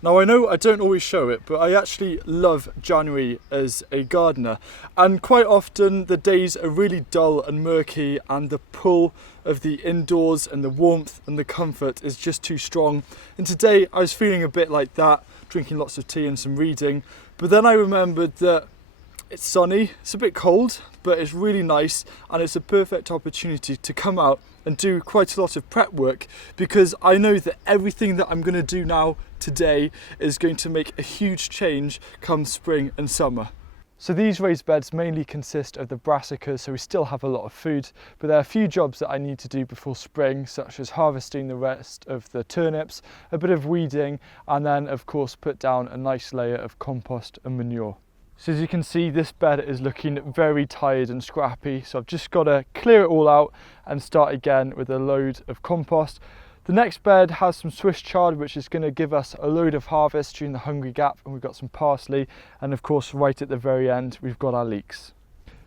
Now I know I don't always show it, but I actually love January as a gardener, and quite often the days are really dull and murky and the pull of the indoors and the warmth and the comfort is just too strong. And today I was feeling a bit like that, drinking lots of tea and some reading, but then I remembered that it's sunny, it's a bit cold, but it's really nice, and it's a perfect opportunity to come out and do quite a lot of prep work, because I know that everything that I'm going to do now today is going to make a huge change come spring and summer. So these raised beds mainly consist of the brassicas, so we still have a lot of food, but there are a few jobs that I need to do before spring, such as harvesting the rest of the turnips, a bit of weeding, and then of course put down a nice layer of compost and manure. So as you can see, this bed is looking very tired and scrappy, so I've just got to clear it all out and start again with a load of compost. The next bed has some Swiss chard, which is going to give us a load of harvest during the hungry gap, and we've got some parsley, and of course right at the very end we've got our leeks.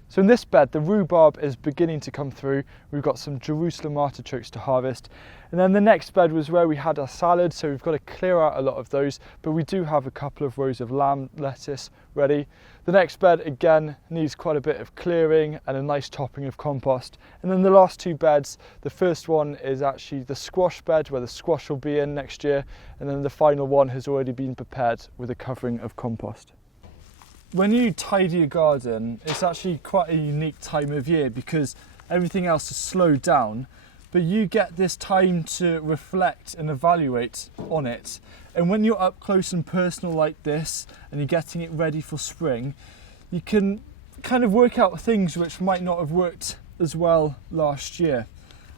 So in this bed, the rhubarb is beginning to come through. We've got some Jerusalem artichokes to harvest. And then the next bed was where we had our salad, so we've got to clear out a lot of those, but we do have a couple of rows of lamb lettuce ready. The next bed again needs quite a bit of clearing and a nice topping of compost. And then the last two beds, the first one is actually the squash bed where the squash will be in next year, and then the final one has already been prepared with a covering of compost. When you tidy a garden, it's actually quite a unique time of year because everything else is slowed down, but you get this time to reflect and evaluate on it. And when you're up close and personal like this and you're getting it ready for spring, you can kind of work out things which might not have worked as well last year.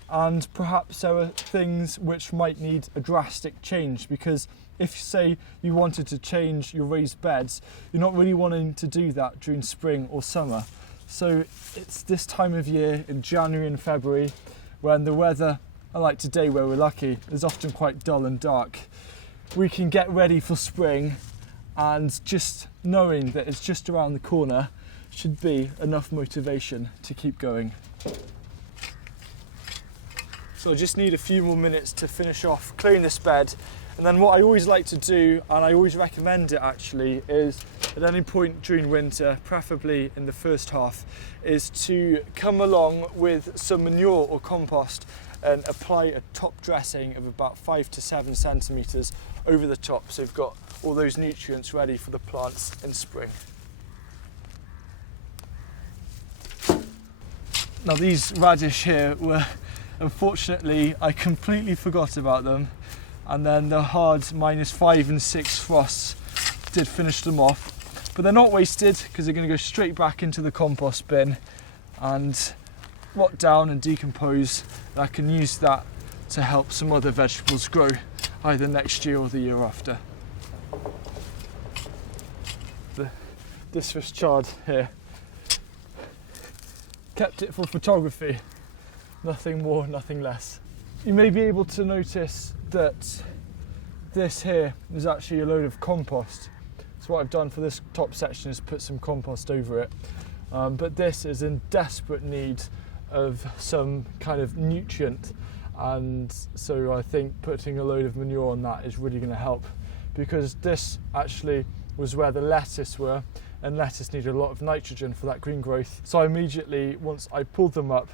And perhaps there are things which might need a drastic change, because if, say, you wanted to change your raised beds, you're not really wanting to do that during spring or summer. So it's this time of year in January and February when the weather, unlike today where we're lucky, is often quite dull and dark. We can get ready for spring, and just knowing that it's just around the corner should be enough motivation to keep going. So I just need a few more minutes to finish off clearing this bed, and then what I always like to do, and I always recommend it actually, is at any point during winter, preferably in the first half, is to come along with some manure or compost and apply a top dressing of about 5 to 7 centimetres over the top, so we've got all those nutrients ready for the plants in spring. Now these radish here were, unfortunately, I completely forgot about them, and then the hard -5 and 6 frosts did finish them off. But they're not wasted because they're going to go straight back into the compost bin and rot down and decompose, and I can use that to help some other vegetables grow either next year or the year after. The Swiss chard here, kept it for photography, nothing more, nothing less. You may be able to notice that this here is actually a load of compost. So what I've done for this top section is put some compost over it, but this is in desperate need of some kind of nutrient, and so I think putting a load of manure on that is really going to help, because this actually was where the lettuce were, and lettuce need a lot of nitrogen for that green growth. So I immediately, once I pulled them up,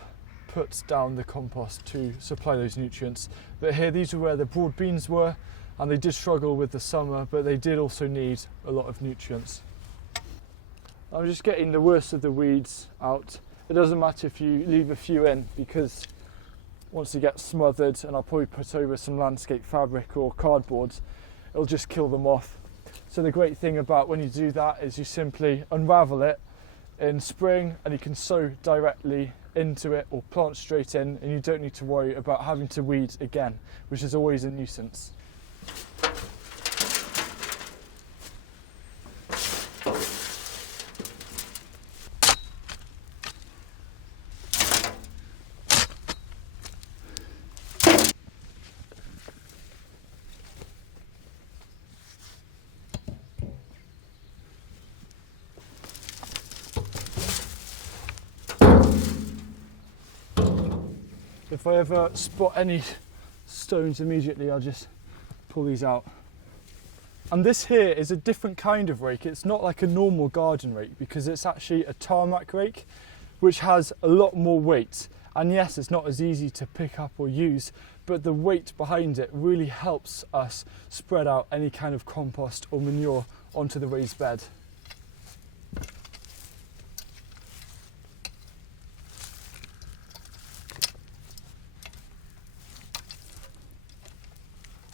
put down the compost to supply those nutrients. But here, these are where the broad beans were, and they did struggle with the summer, but they did also need a lot of nutrients. I'm just getting the worst of the weeds out. It doesn't matter if you leave a few in, because once they get smothered, and I'll probably put over some landscape fabric or cardboard, it'll just kill them off. So the great thing about when you do that is you simply unravel it in spring, and you can sow directly into it or plant straight in, and you don't need to worry about having to weed again, which is always a nuisance. If I ever spot any stones immediately, I'll just pull these out. And this here is a different kind of rake. It's not like a normal garden rake because it's actually a tarmac rake, which has a lot more weight. And yes, it's not as easy to pick up or use, but the weight behind it really helps us spread out any kind of compost or manure onto the raised bed.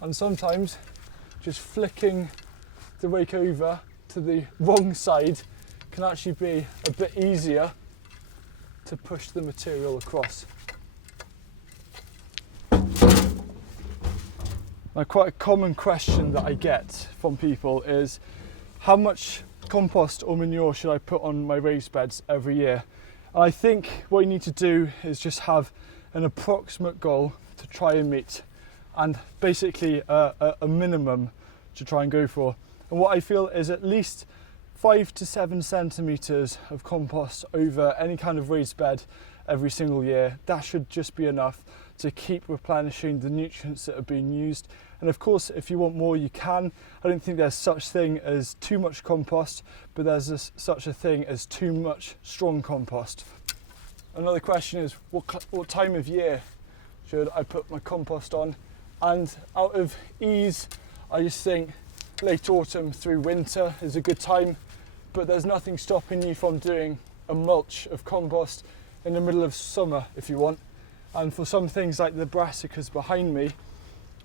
And sometimes just flicking the rake over to the wrong side can actually be a bit easier to push the material across. Now, quite a common question that I get from people is, how much compost or manure should I put on my raised beds every year? And I think what you need to do is just have an approximate goal to try and meet, and basically a minimum to try and go for. And what I feel is at least 5 to 7 centimetres of compost over any kind of raised bed every single year. That should just be enough to keep replenishing the nutrients that are being used. And of course, if you want more, you can. I don't think there's such thing as too much compost, but there's such a thing as too much strong compost. Another question is, what time of year should I put my compost on? And out of ease, I just think late autumn through winter is a good time, but there's nothing stopping you from doing a mulch of compost in the middle of summer if you want. And for some things like the brassicas behind me,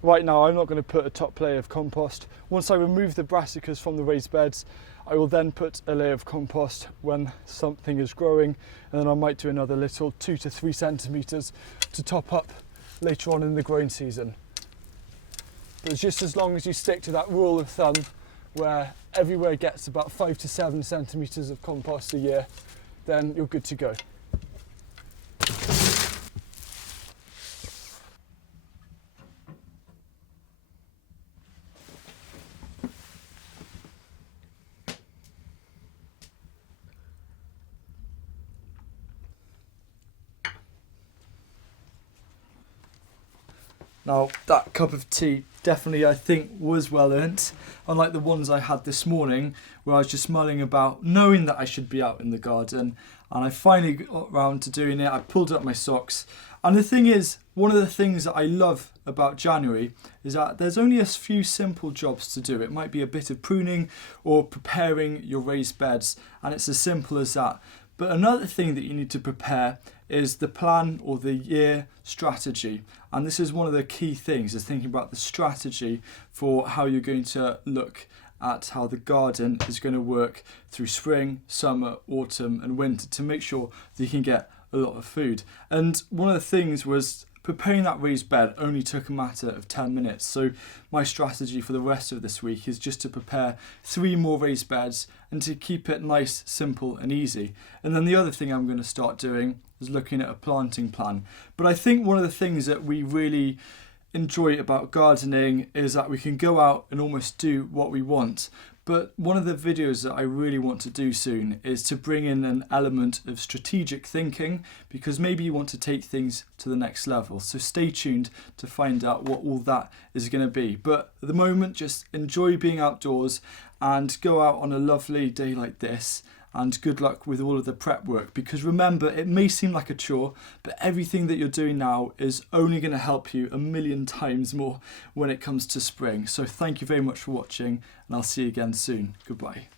right now I'm not going to put a top layer of compost. Once I remove the brassicas from the raised beds, I will then put a layer of compost when something is growing, and then I might do another little 2 to 3 centimetres to top up later on in the growing season. But just as long as you stick to that rule of thumb where everywhere gets about 5 to 7 centimetres of compost a year, then you're good to go. Now, that cup of tea definitely, I think, was well earned, unlike the ones I had this morning where I was just mulling about knowing that I should be out in the garden, and I finally got around to doing it. I pulled up my socks, and the thing is, one of the things that I love about January is that there's only a few simple jobs to do. It might be a bit of pruning or preparing your raised beds, and it's as simple as that. But another thing that you need to prepare is the plan or the year strategy. And this is one of the key things, is thinking about the strategy for how you're going to look at how the garden is going to work through spring, summer, autumn and winter to make sure that you can get a lot of food. And one of the things was preparing that raised bed only took a matter of 10 minutes. So my strategy for the rest of this week is just to prepare 3 more raised beds and to keep it nice, simple and easy. And then the other thing I'm going to start doing is looking at a planting plan. But I think one of the things that we really enjoy about gardening is that we can go out and almost do what we want. But one of the videos that I really want to do soon is to bring in an element of strategic thinking, because maybe you want to take things to the next level. So stay tuned to find out what all that is going to be. But at the moment, just enjoy being outdoors and go out on a lovely day like this. And good luck with all of the prep work, because remember, it may seem like a chore, but everything that you're doing now is only going to help you a million times more when it comes to spring. So thank you very much for watching, and I'll see you again soon. Goodbye.